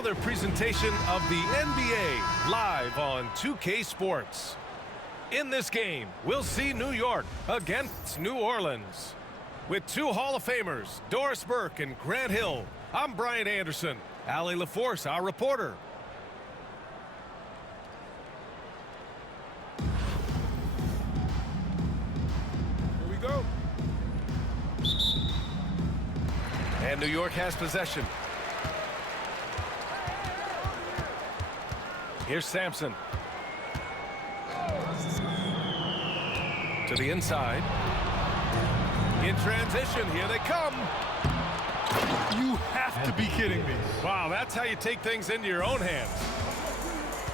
Another presentation of the NBA live on 2K Sports. In this game, we'll see New York against New Orleans. With two Hall of Famers, Doris Burke and Grant Hill, I'm Brian Anderson. Allie LaForce, our reporter. Here we go. And New York has possession. Here's Sampson. To the inside. In transition, here they come. You have to be kidding me. Wow, that's how you take things into your own hands.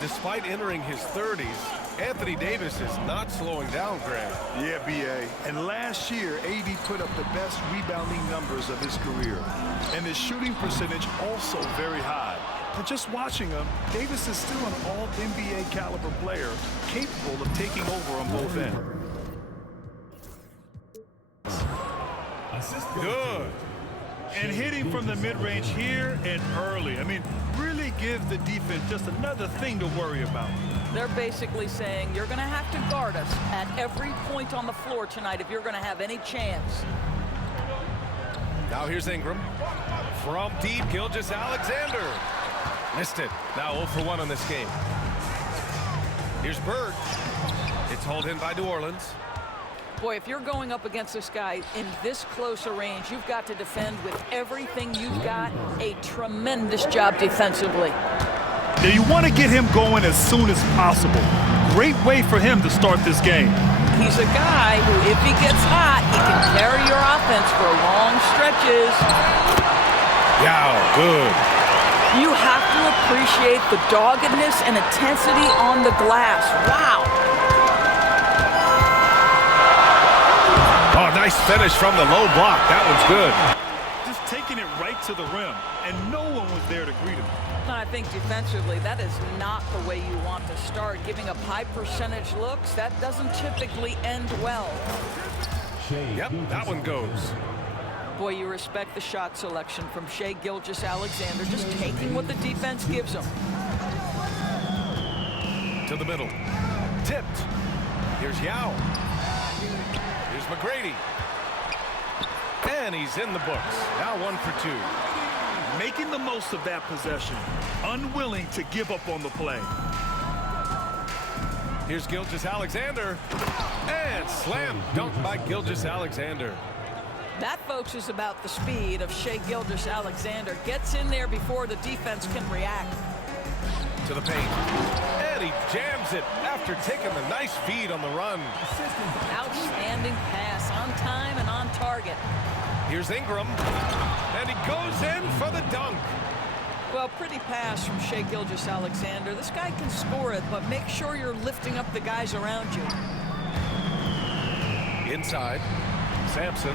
Despite entering his 30s, Anthony Davis is not slowing down, Grant. Yeah, B.A. And last year, AD put up the best rebounding numbers of his career. And his shooting percentage also very high. And just watching him, Davis is still an all-NBA caliber player, capable of taking over on both ends. Good. And hitting from the mid-range here and early. I mean, really give the defense just another thing to worry about. They're basically saying you're going to have to guard us at every point on the floor tonight if you're going to have any chance. Now here's Ingram. From deep, Gilgeous-Alexander. Missed it. Now 0 for 1 on this game. Here's Bird. It's hauled in by New Orleans. Boy, if you're going up against this guy in this close a range, you've got to defend with everything you've got. A tremendous job defensively. Now you want to get him going as soon as possible. Great way for him to start this game. He's a guy who, if he gets hot, he can carry your offense for long stretches. Yeah, good. You have to appreciate the doggedness and intensity on the glass. Wow. Oh, nice finish from the low block. That one's good. Just taking it right to the rim, and no one was there to greet him. I think defensively, that is not the way you want to start. Giving up high percentage looks, that doesn't typically end well. Yep, that one goes. Boy, you respect the shot selection from Shai Gilgeous-Alexander, just taking what the defense gives him. To the middle. Tipped. Here's Yao. Here's McGrady. And he's in the books. Now 1 for 2. Making the most of that possession. Unwilling to give up on the play. Here's Gilgeous-Alexander. And slam dunk by Gilgeous-Alexander. That, folks, is about the speed of Shai Gilgeous-Alexander. Gets in there before the defense can react. To the paint. And he jams it after taking the nice feed on the run. Outstanding pass, on time and on target. Here's Ingram. And he goes in for the dunk. Well, pretty pass from Shai Gilgeous-Alexander. This guy can score it, but make sure you're lifting up the guys around you. Inside. Sampson.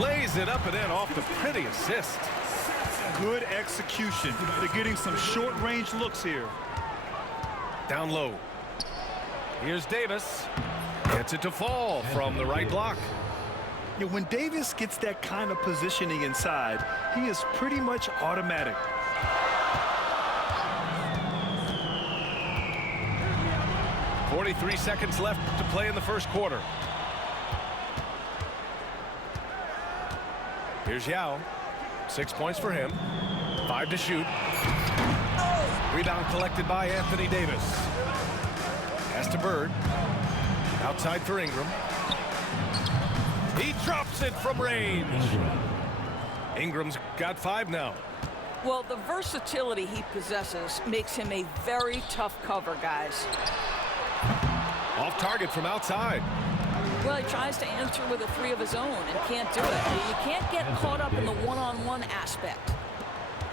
Lays it up and in off the pretty assist. Good execution. They're getting some short-range looks here. Down low. Here's Davis. Gets it to fall from the right block. Yeah, when Davis gets that kind of positioning inside, he is pretty much automatic. .43 seconds left to play in the first quarter. Here's Yao. 6 points for him. 5 to shoot. Rebound collected by Anthony Davis. Pass to Bird. Outside for Ingram. He drops it from range. Ingram's got 5 now. Well, the versatility he possesses makes him a very tough cover, guys. Off target from outside. Well, he tries to answer with a 3 of his own and can't do it. You can't get caught up in the one-on-one aspect.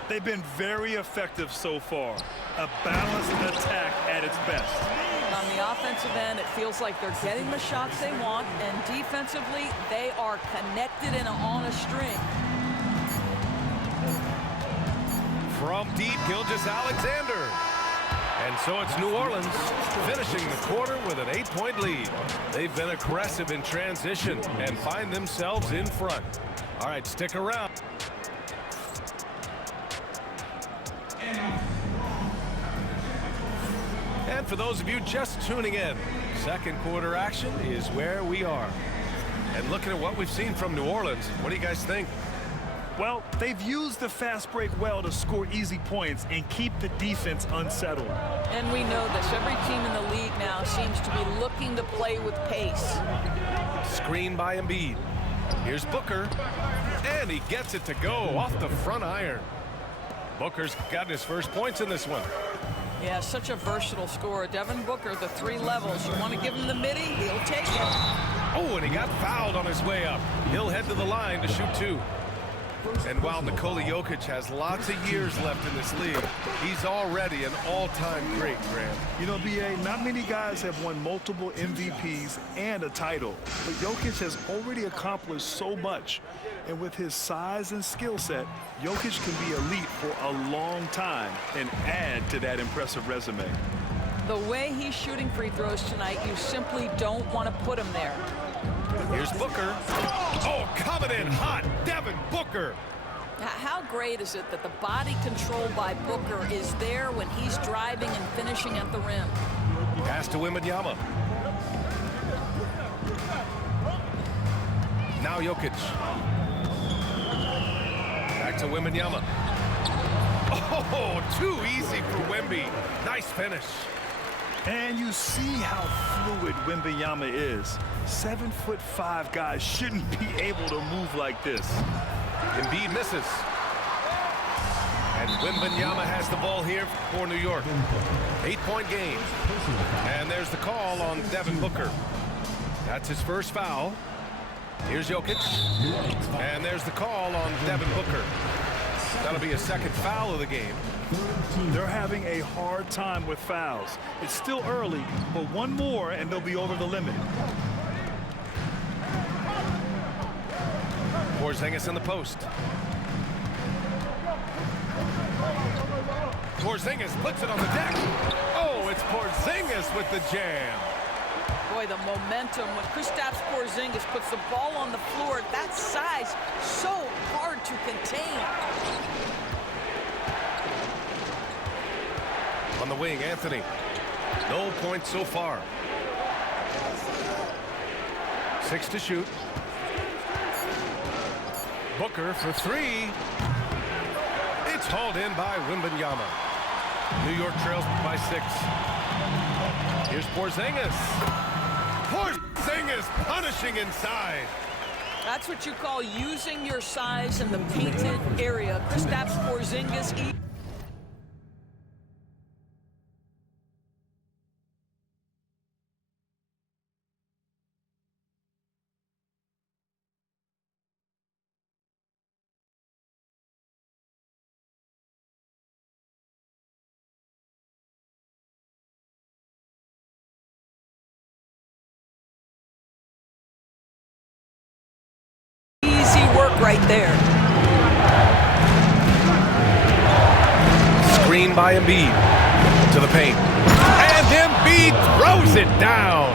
They've been very effective so far. A balanced attack at its best. On the offensive end, it feels like they're getting the shots they want, and defensively, they are connected and on a string. From deep, Gilgeous-Alexander. And so it's New Orleans finishing the quarter with an 8-point lead. They've been aggressive in transition and find themselves in front. All right, stick around. And for those of you just tuning in, second quarter action is where we are. And looking at what we've seen from New Orleans, what do you guys think? Well, they've used the fast break well to score easy points and keep the defense unsettled. And we know this. Every team in the league now seems to be looking to play with pace. Screen by Embiid. Here's Booker. And he gets it to go off the front iron. Booker's gotten his first points in this one. Yeah, such a versatile scorer. Devin Booker, the 3 levels. You want to give him the midi, he'll take it. Oh, and he got fouled on his way up. He'll head to the line to shoot 2. And while Nikola Jokic has lots of years left in this league, he's already an all-time great, Graham. You know, B.A., not many guys have won multiple MVPs and a title, but Jokic has already accomplished so much. And with his size and skill set, Jokic can be elite for a long time and add to that impressive resume. The way he's shooting free throws tonight, you simply don't want to put him there. Here's Booker. Oh, coming in hot, Devin Booker. How great is it that the body control by Booker is there when he's driving and finishing at the rim? Pass to Wembanyama. Now Jokic. Back to Wembanyama. Oh, too easy for Wemby. Nice finish. And you see how fluid Wembanyama is. 7'5" guys shouldn't be able to move like this. Embiid misses. And Wembanyama has the ball here for New York. 8-point game. And there's the call on Devin Booker. That's his first foul. Here's Jokic. And there's the call on Devin Booker. That'll be a second foul of the game. They're having a hard time with fouls. It's still early, but one more and they'll be over the limit. Porzingis in the post. Porzingis puts it on the deck. Oh, it's Porzingis with the jam. Boy, the momentum when Kristaps Porzingis puts the ball on the floor at that size, so hard to contain. On the wing, Anthony. No points so far. 6 to shoot. Booker for 3. It's hauled in by Wembanyama. New York trails by 6. Here's Porzingis. Porzingis punishing inside. That's what you call using your size in the painted area. Kristaps Porzingis. Work right there. Screen by Embiid to the paint. And Embiid throws it down.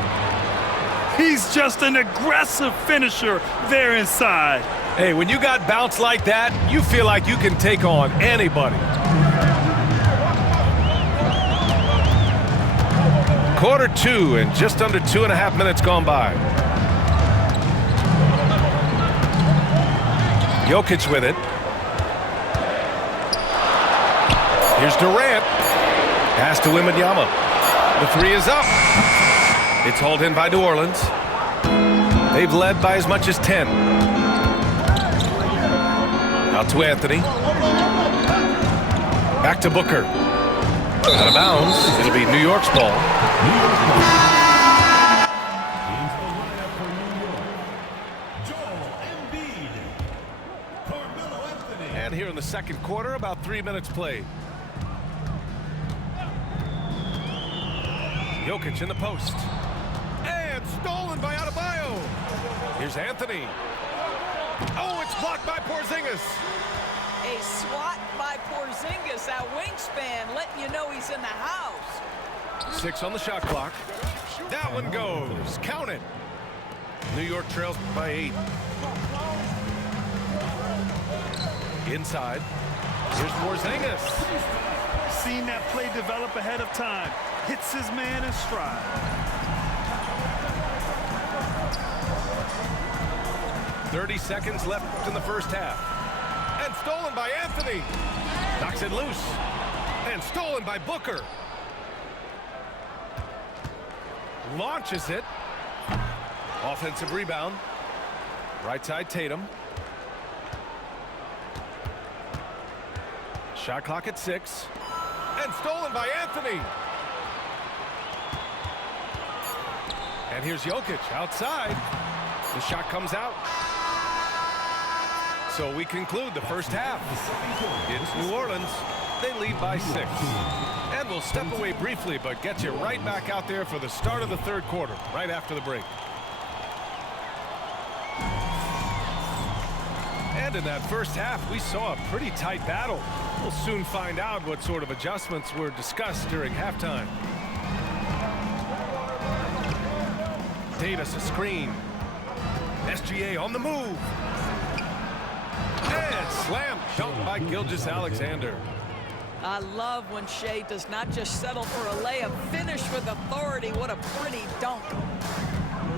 He's just an aggressive finisher there inside. Hey, when you got bounce like that, you feel like you can take on anybody. Quarter 2 and just under 2.5 minutes gone by. Jokic with it. Here's Durant. Pass to Wembanyama. The 3 is up. It's hauled in by New Orleans. They've led by as much as 10. Out to Anthony. Back to Booker. Out of bounds. It'll be New York's ball. And here in the second quarter, about 3 minutes played. Jokic in the post. And stolen by Adebayo. Here's Anthony. Oh, it's blocked by Porzingis. A swat by Porzingis. That wingspan letting you know he's in the house. 6 on the shot clock. That one goes. Count it. New York trails by 8. Inside. Here's Porzingis. seen that play develop ahead of time. Hits his man in stride. .30 left in the first half. And stolen by Anthony. Knocks it loose. And stolen by Booker. Launches it. Offensive rebound. Right side Tatum. Shot clock at 6. And stolen by Anthony. And here's Jokic outside. The shot comes out. So we conclude the first half. It's New Orleans. They lead by 6. And we'll step away briefly, but get you right back out there for the start of the third quarter, right after the break. And in that first half, we saw a pretty tight battle. We'll soon find out what sort of adjustments were discussed during halftime. Davis a screen. SGA on the move. And slam dunk by Gilgeous-Alexander. I love when Shea does not just settle for a layup, finish with authority. What a pretty dunk.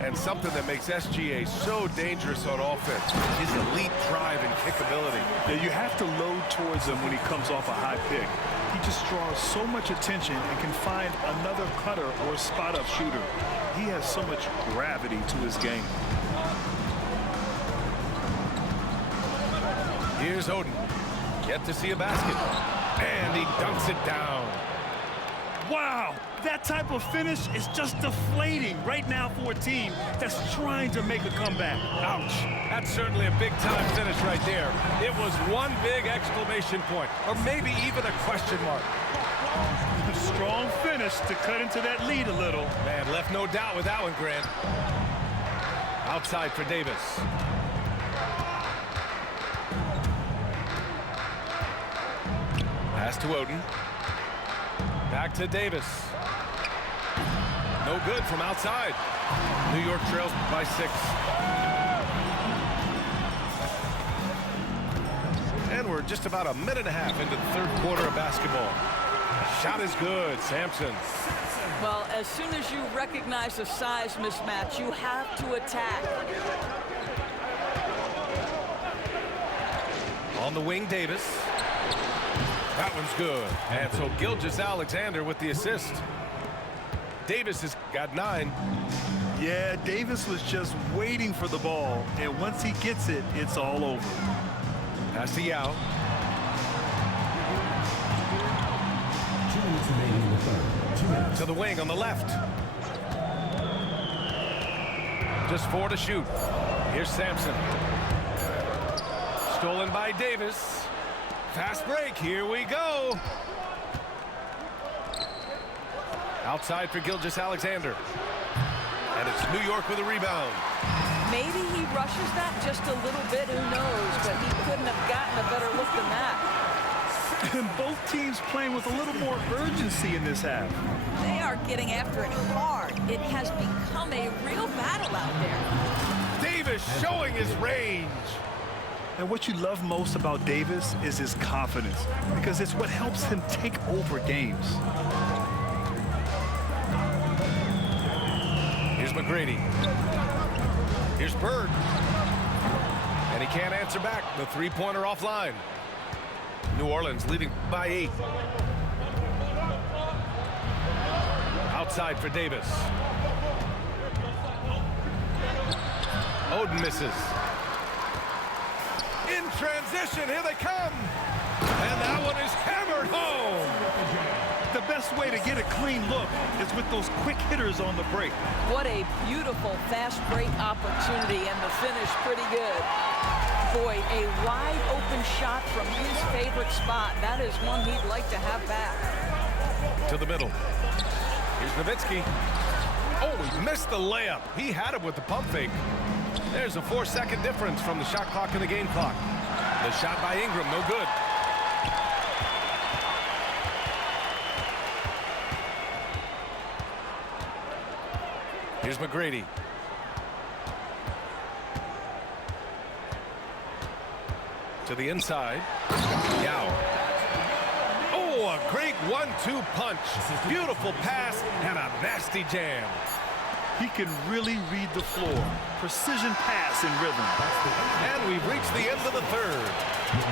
And something that makes SGA so dangerous on offense, his elite drive and kickability. Yeah, you have to load towards him when he comes off a high pick. He just draws so much attention and can find another cutter or spot-up shooter. He has so much gravity to his game. Here's Oden. Yet to see a basket. And he dunks it down. Wow, that type of finish is just deflating right now for a team that's trying to make a comeback. Ouch. That's certainly a big-time finish right there. It was one big exclamation point, or maybe even a question mark. A strong finish to cut into that lead a little. Man, left no doubt with that one, Grant. Outside for Davis. Pass to Oden. Back to Davis. No good from outside. New York trails by 6. And we're just about a minute and a half into the third quarter of basketball. Shot is good, Sampson. Well, as soon as you recognize a size mismatch, you have to attack. On the wing, Davis. That one's good. And so Gilgeous-Alexander with the assist. Davis has got 9. Yeah, Davis was just waiting for the ball, and once he gets it, it's all over. Pass to Yao. 2 minutes remaining in the third. 2 minutes. To the wing on the left. Just 4 to shoot. Here's Sampson. Stolen by Davis. Fast break. Here we go. Outside for Gilgeous-Alexander. And it's New York with a rebound. Maybe he rushes that just a little bit, who knows, but he couldn't have gotten a better look than that. And both teams playing with a little more urgency in this half. They are getting after it hard. It has become a real battle out there. Davis showing his range. And what you love most about Davis is his confidence, because it's what helps him take over games. Here's McGrady. Here's Bird. And he can't answer back. The three-pointer offline. New Orleans leading by 8. Outside for Davis. Oden misses. In transition, here they come. And that one is hammered home. The best way to get a clean look is with those quick hitters on the break. What a beautiful fast break opportunity, and the finish pretty good. Boy, a wide open shot from his favorite spot. That is one he'd like to have back. To the middle. Here's Nowitzki. Oh, he missed the layup. He had it with the pump fake. There's a 4-second difference from the shot clock and the game clock. The shot by Ingram, no good. Here's McGrady. To the inside. Yao. Oh, A great 1-2 punch. Beautiful pass and a nasty jam. He can really read the floor. Precision pass in rhythm. And we've reached the end of the third.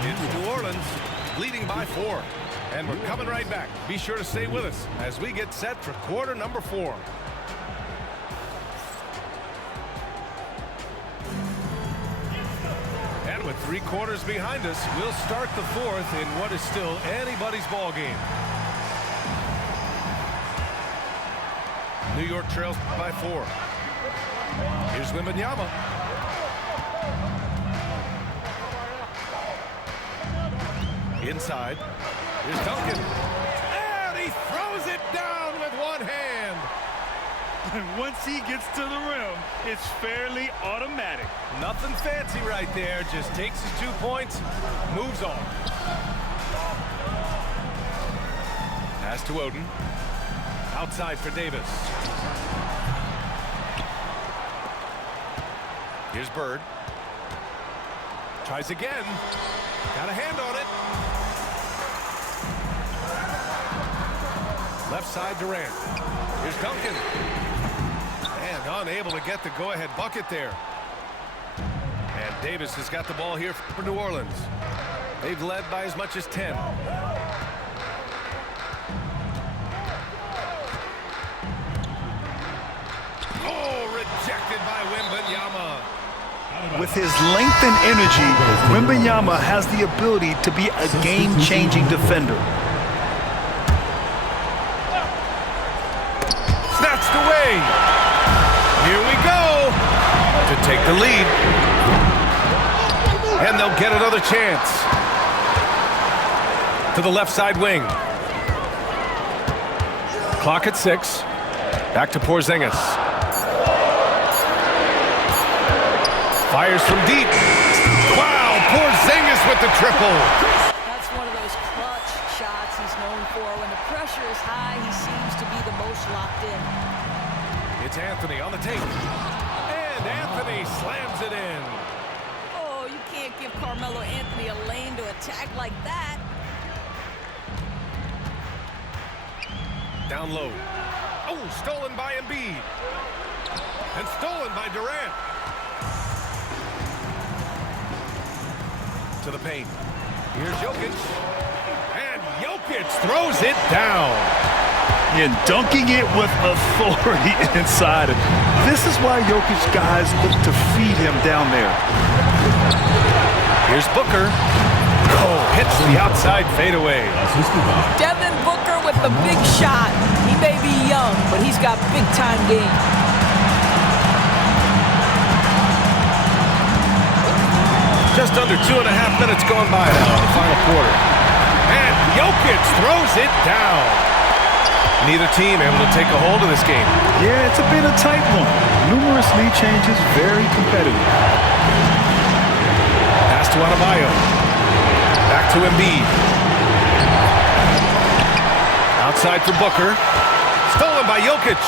It's New Orleans leading by 4. And we're coming right back. Be sure to stay with us as we get set for quarter number 4. And with 3 quarters behind us, we'll start the 4th in what is still anybody's ball game. New York trails by 4. Here's Wembanyama. Inside. Here's Duncan. And he throws it down with one hand. And once he gets to the rim, it's fairly automatic. Nothing fancy right there. Just takes his 2 points, moves on. Pass to Oden. Outside for Davis. Here's Bird. Tries again. Got a hand on it. Left side Durant. Here's Duncan. And unable to get the go-ahead bucket there. And Davis has got the ball here for New Orleans. They've led by as much as 10. Rejected by Wembanyama. With his length and energy, Wembanyama has the ability to be a game-changing defender. Snatched away. Here we go to take the lead. And they'll get another chance. To the left side wing. Clock at 6. Back to Porzingis. Fires from deep. Wow, Porzingis with the triple. That's one of those clutch shots he's known for. When the pressure is high, he seems to be the most locked in. It's Anthony on the tape. And Anthony slams it in. Oh, you can't give Carmelo Anthony a lane to attack like that. Down low. Oh, stolen by Embiid. And stolen by Durant. To the paint. Here's Jokic. And Jokic throws it down. And dunking it with authority inside. This is why Jokic guys look to feed him down there. Here's Booker. Oh, hits the outside fadeaway. Devin Booker with the big shot. He may be young, but he's got big-time game. Just under 2.5 minutes going by now in the final quarter. And Jokic throws it down. Neither team able to take a hold of this game. Yeah, it's been a tight one. Numerous lead changes, very competitive. Pass to Adebayo. Back to Embiid. Outside for Booker. Stolen by Jokic.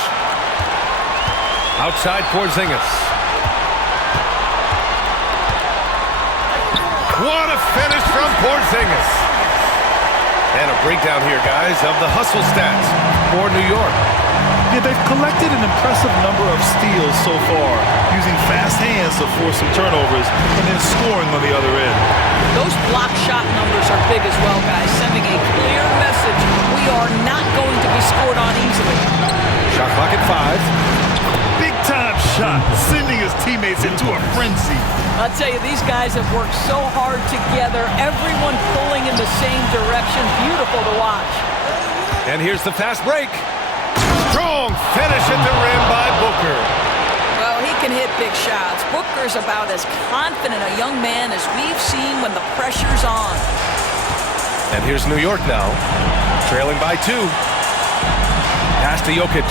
Outside Porzingis. What a finish from Porzingis. And a breakdown here, guys, of the hustle stats for New York. Yeah, they've collected an impressive number of steals so far, using fast hands to force some turnovers and then scoring on the other end. Those block shot numbers are big as well, guys, sending a clear message. We are not going to be scored on easily. Shot clock at 5. Big-time shot, sending his teammates into a frenzy. I'll tell you, these guys have worked so hard together, everyone pulling in the same direction. Beautiful to watch. And here's the fast break. Strong finish at the rim by Booker. Well, he can hit big shots. Booker's about as confident a young man as we've seen when the pressure's on. And here's New York now, trailing by 2. Pass to Jokic.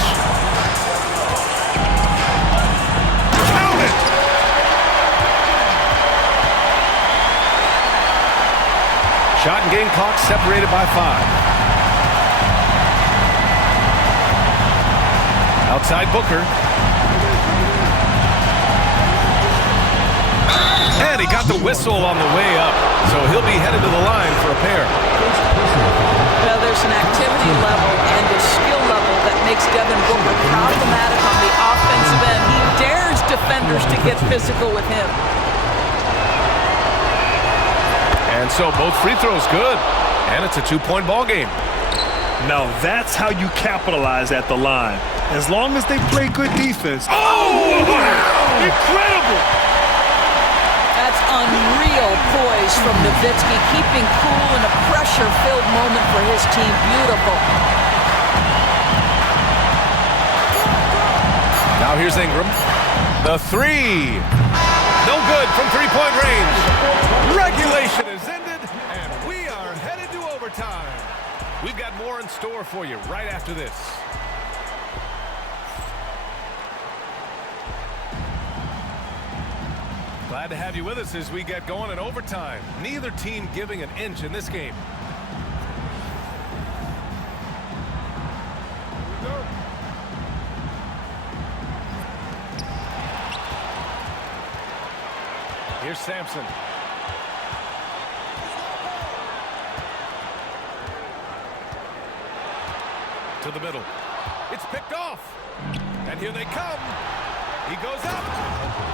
Count it! Shot and game clock separated by 5. Outside Booker. And he got the whistle on the way up, so he'll be headed to the line for a pair. Well, there's an activity level and a skill level that makes Devin Booker problematic on the offensive end. He dares defenders to get physical with him. And so both free throws good. And it's a two-point ball game. Now that's how you capitalize at the line. As long as they play good defense. Oh, wow! Incredible! That's unreal poise from Nowitzki, keeping cool in a pressure-filled moment for his team. Beautiful. Now here's Ingram. The three. No good from three-point range. Regulation is ended, and we are headed to overtime. We've got more in store for you right after this. Glad to have you with us as we get going in overtime. Neither team giving an inch in this game. Here's Sampson. To the middle. It's picked off. And here they come. He goes up.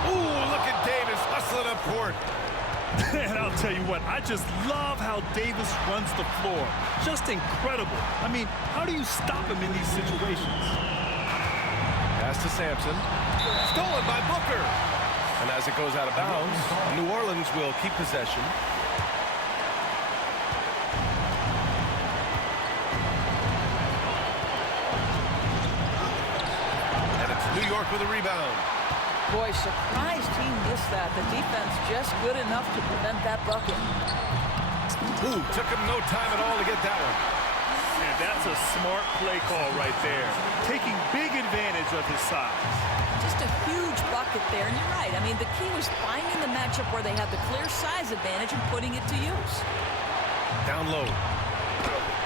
Ooh, look at Davis hustling up court. And I'll tell you what, I just love how Davis runs the floor. Just incredible. I mean, how do you stop him in these situations? Pass to Sampson. Stolen by Booker. And as it goes out of bounds, New Orleans will keep possession. And it's New York with a rebound. Boy, surprised he missed that. The defense just good enough to prevent that bucket. Ooh, took him no time at all to get that one. And that's a smart play call right there. Taking big advantage of his size. Just a huge bucket there, and you're right. I mean, the key was finding the matchup where they had the clear size advantage and putting it to use. Down low.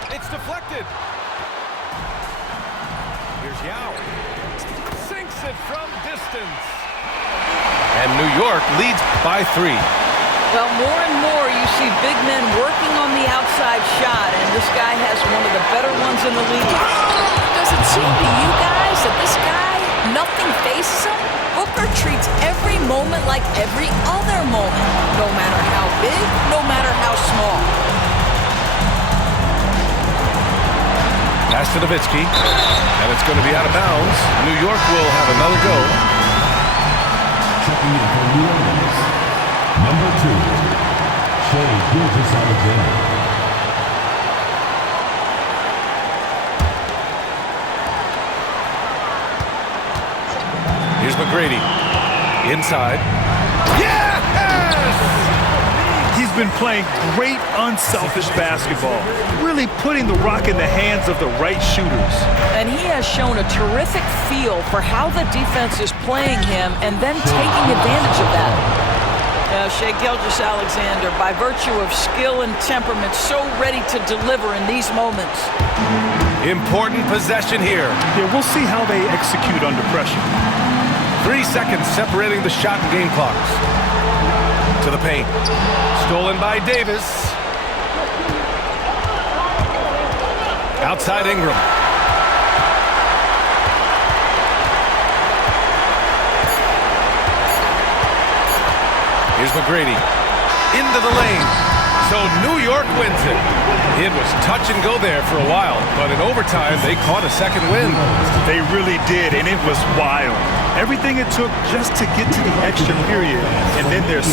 It's deflected. Here's Yao. Sinks it from distance. And New York leads by 3. Well, more and more you see big men working on the outside shot, and this guy has one of the better ones in the league. Does it seem to you guys that this guy, nothing faces him? Booker treats every moment like every other moment, no matter how big, no matter how small. Pass to Nowitzki, and it's going to be out of bounds. New York will have another go. Checking in for New Orleans. Number 2, Shai Gilgeous-Alexander. Here's McGrady. Inside. Yes! He's been playing great, unselfish basketball. Really putting the rock in the hands of the right shooters. And he has shown a terrific feel for how the defense is playing him and then taking advantage of that. Shai Gilgeous-Alexander, by virtue of skill and temperament, so ready to deliver in these moments. Important possession here. Yeah, we'll see how they execute under pressure. 3 seconds separating the shot and game clocks. To the paint. Stolen by Davis. Outside Ingram. Here's McGrady. Into the lane. So New York wins it. It was touch and go there for a while, but in overtime, they caught a second win. They really did, and it was wild. Everything it took just to get to the extra period, and then there's